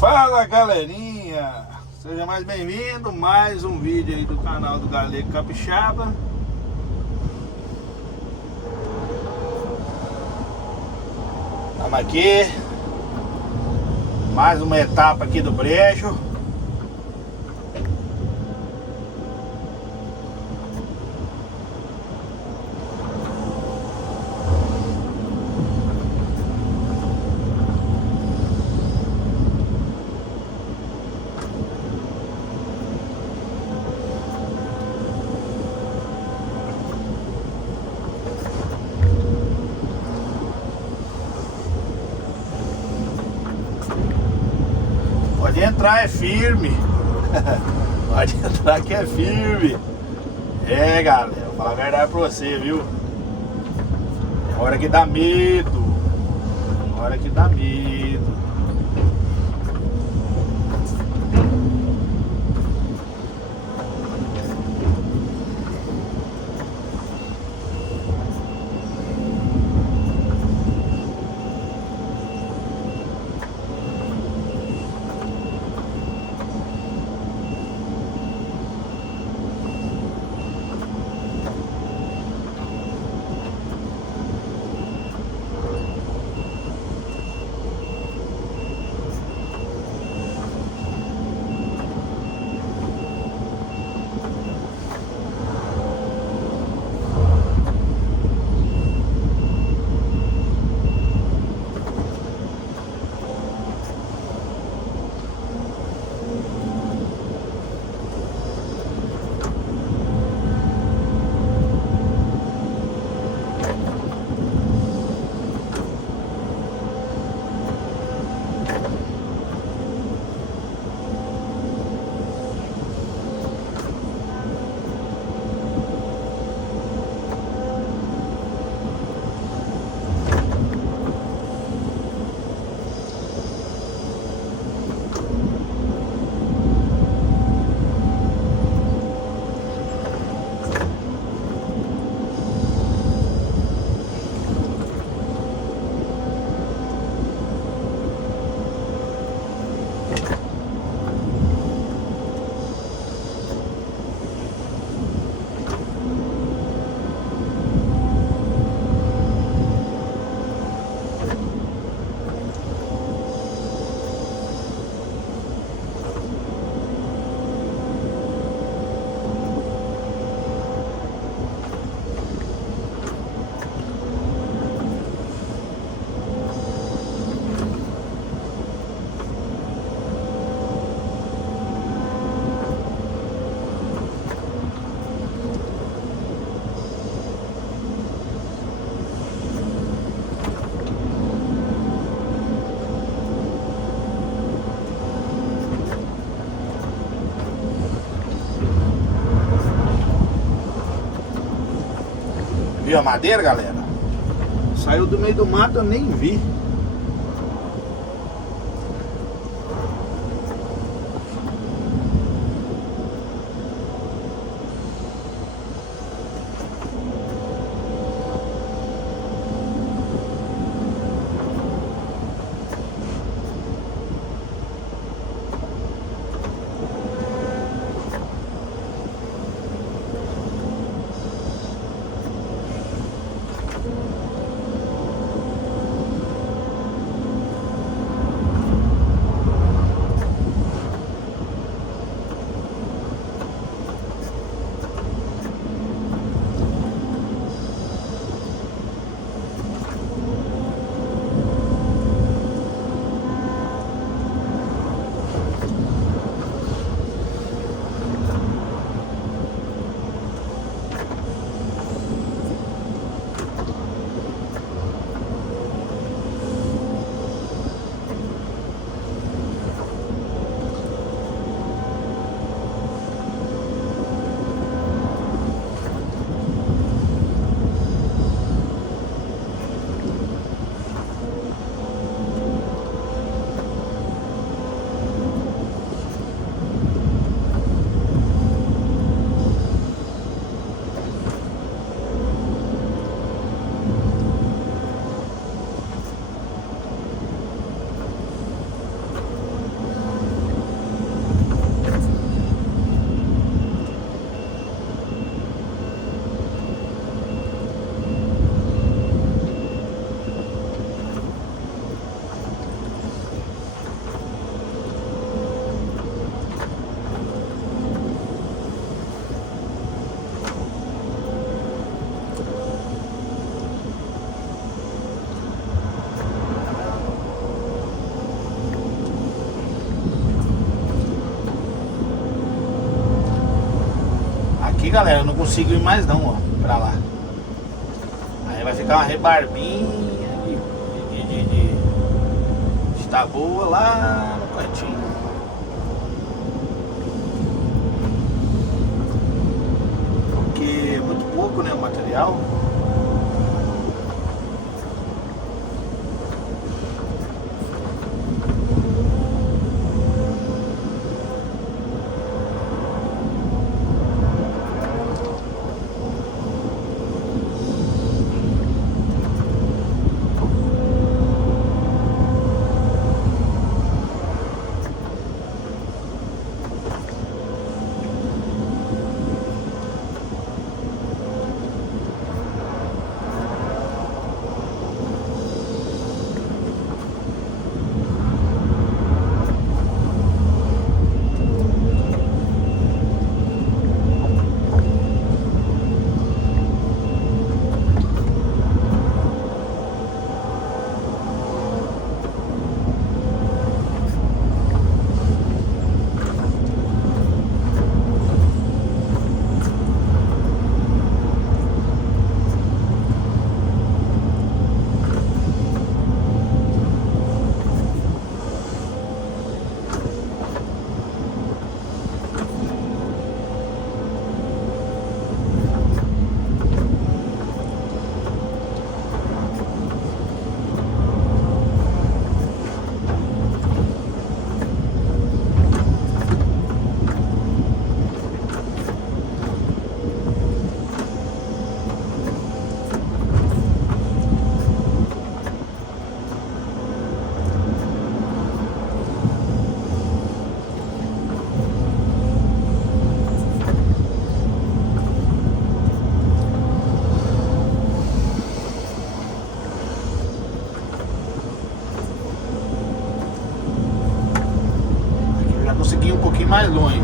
Fala galerinha, seja mais bem-vindo, mais um vídeo aí do canal do Galego Capixaba. Estamos aqui, mais uma etapa aqui do brejo. Pode entrar, é firme. Pode entrar que é firme. É, galera, vou falar a verdade pra você, viu? É hora que dá medo. É hora que dá medo. Viu a madeira, galera? Saiu do meio do mato, eu nem vi. galera, eu não consigo ir mais não, ó, pra lá. Aí vai ficar uma rebarbinha de taboa lá no cantinho. Porque é muito pouco, né, o material. Consegui ir um pouquinho mais longe.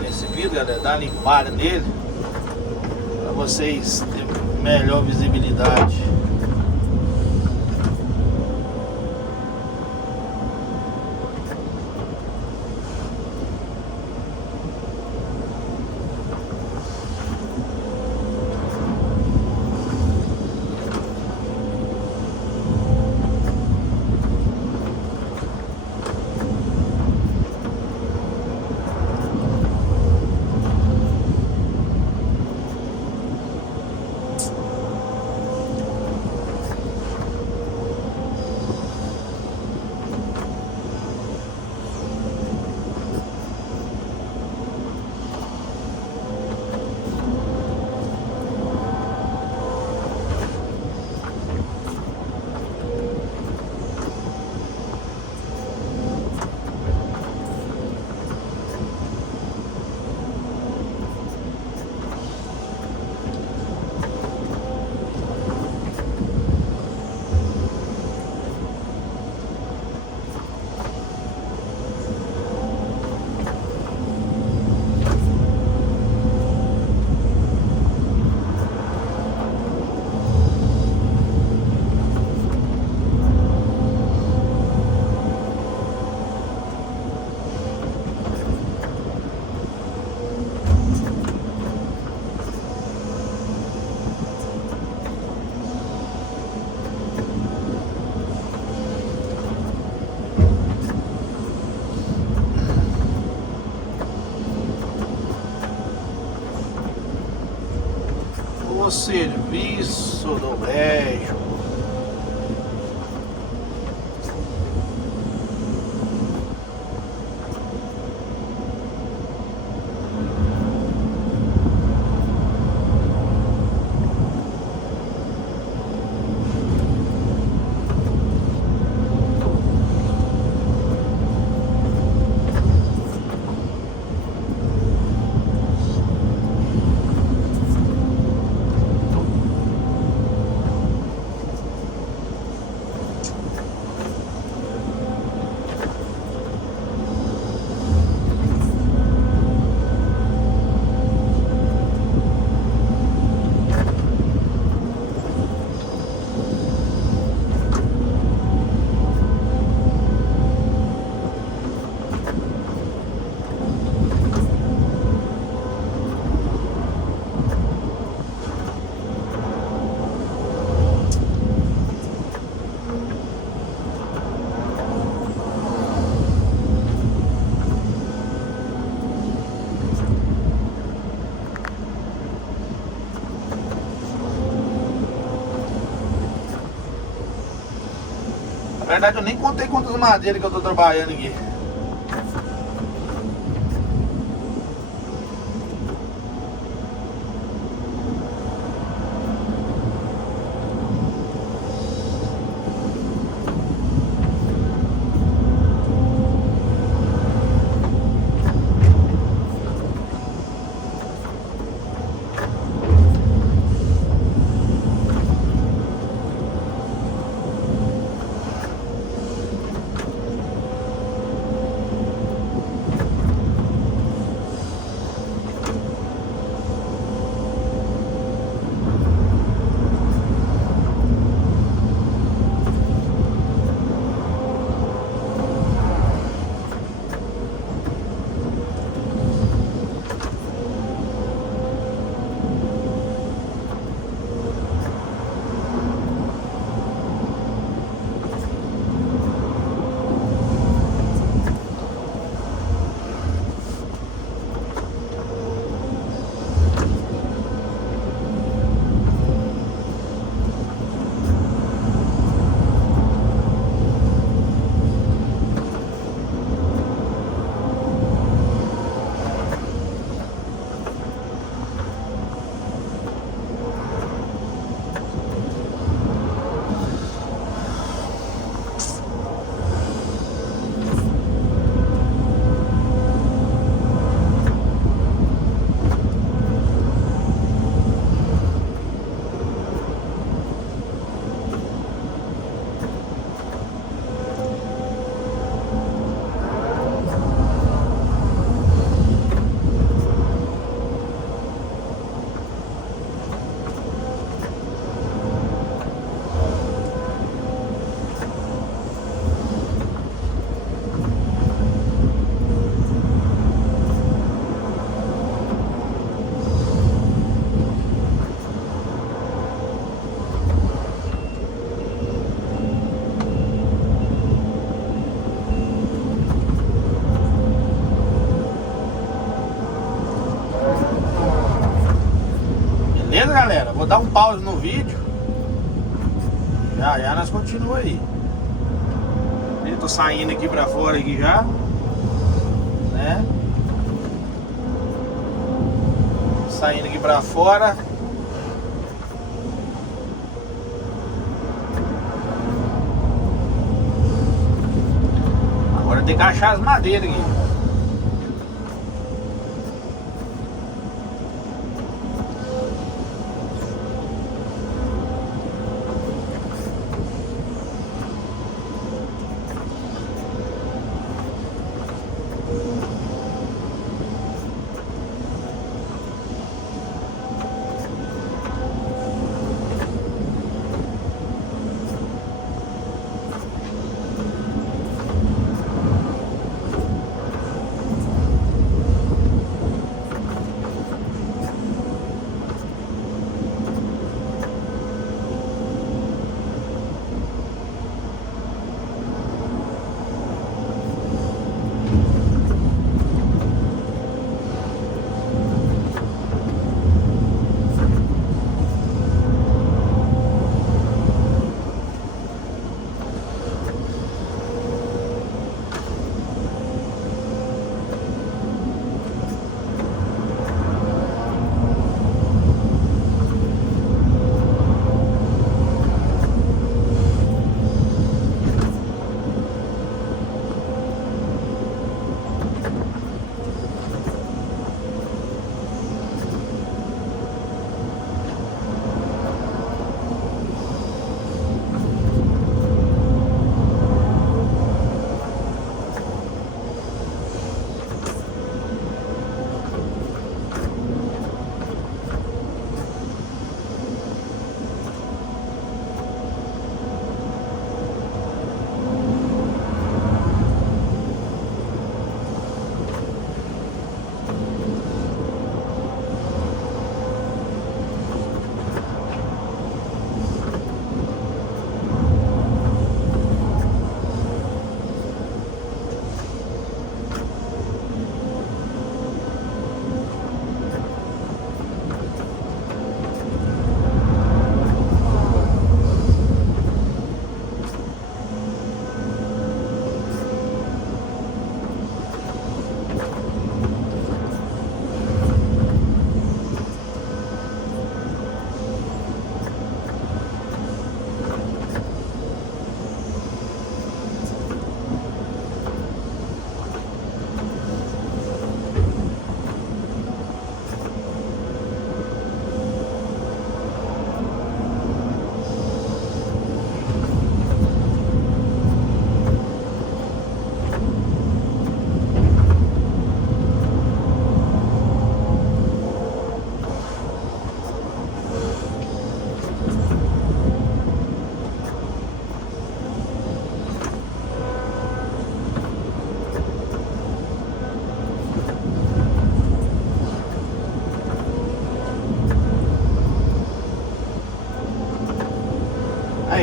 Nesse vidro, galera, dá uma limpada nele para vocês terem melhor visibilidade. O serviço do brejo. verdade, eu nem contei quantas madeiras que eu tô trabalhando aqui. Beleza, galera? Vou dar um pause no vídeo. Já nós continuamos aí. Eu tô saindo aqui pra fora aqui já, né? Saindo aqui pra fora. Agora tem que achar as madeiras aqui.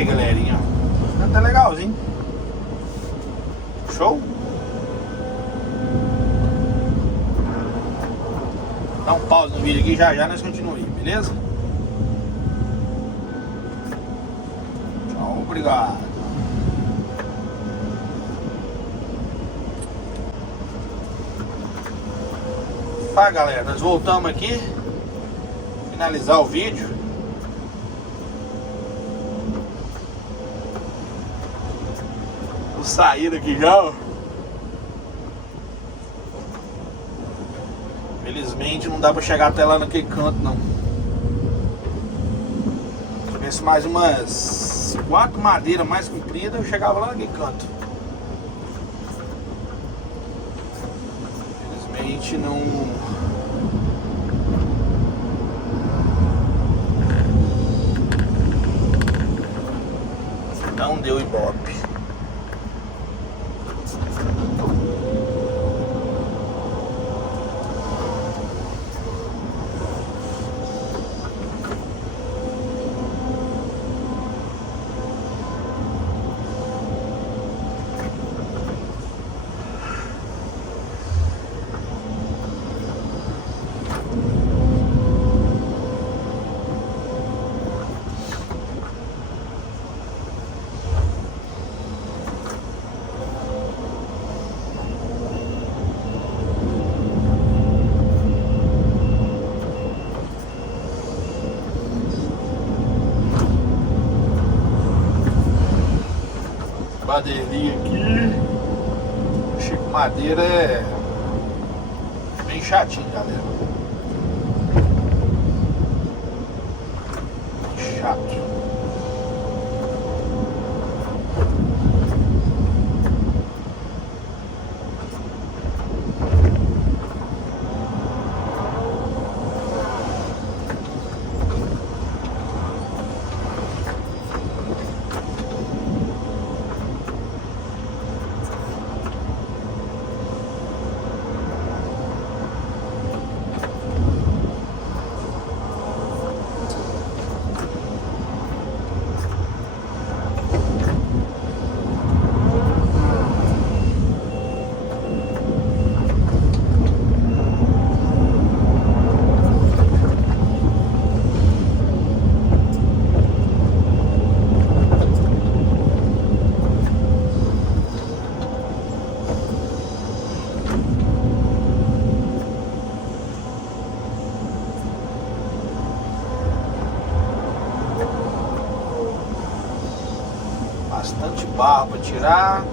Aí, galerinha. Tá legalzinho. Show? Dá um pause no vídeo aqui, já nós continuamos, beleza? Tchau, obrigado. Tá, galera, nós voltamos aqui. Finalizar o vídeo. Vou sair daqui já, ó. Felizmente não dá pra chegar até lá naquele canto, não. Se tivesse mais umas 4 madeiras mais compridas, eu chegava lá naquele canto. Felizmente não deu ibope. Madeirinha aqui. Chico Madeira é bem chatinho, galera. Chato. Bastante barro para tirar.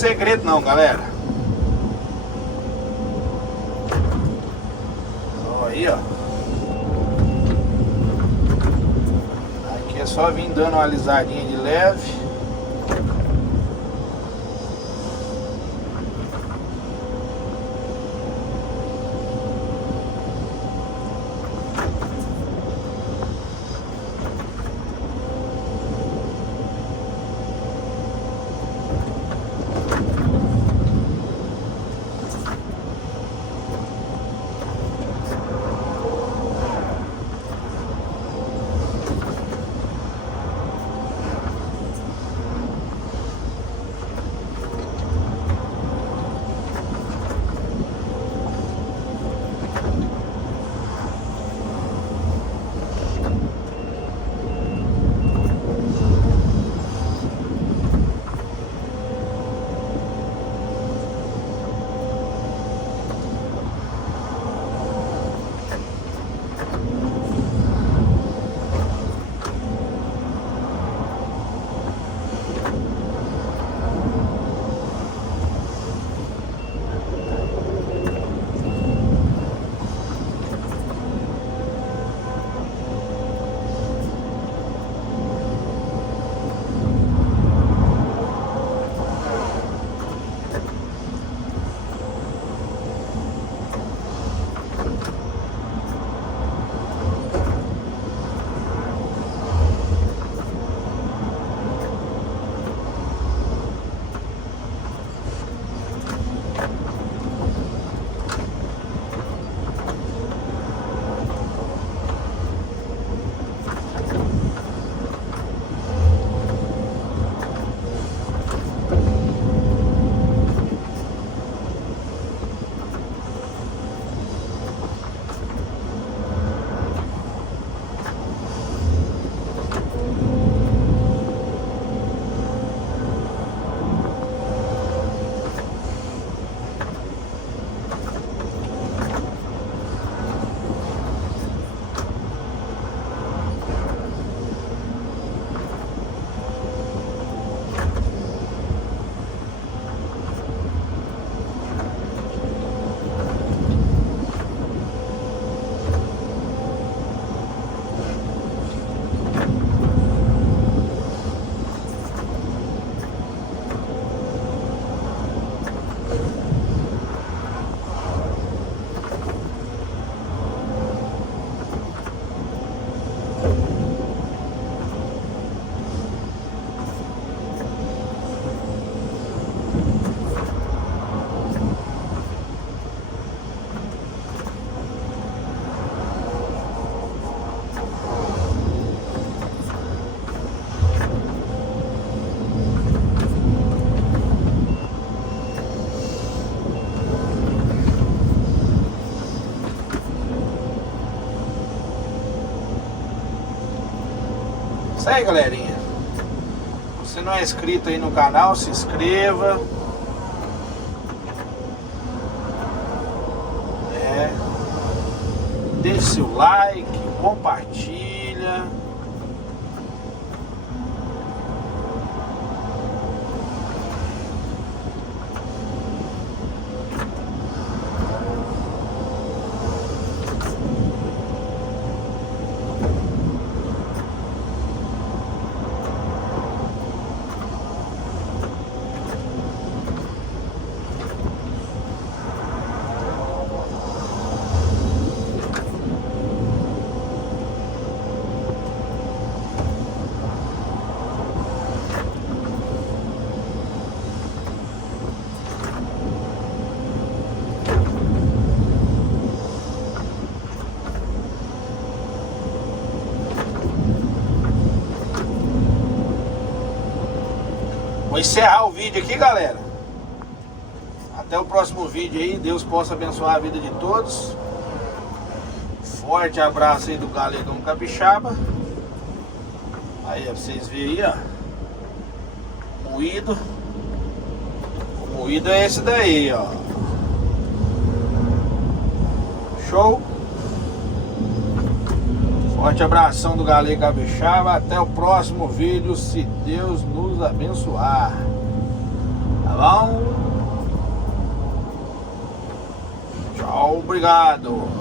segredo não, galera. Ó, aí, ó. Aqui é só vir dando uma alisadinha de leve. Isso aí, galerinha. Se você não é inscrito aí no canal, se inscreva. Deixe seu like, compartilha. Vou encerrar o vídeo aqui, galera. Até o próximo vídeo aí. Deus possa abençoar a vida de todos. Forte abraço aí do Galegão Capixaba. Aí, pra vocês verem aí, ó. Moído. O moído é esse daí, ó. Show. Forte abração do Galego Capixaba. Até o próximo vídeo, se Deus nos abençoar. bom? Tchau, obrigado.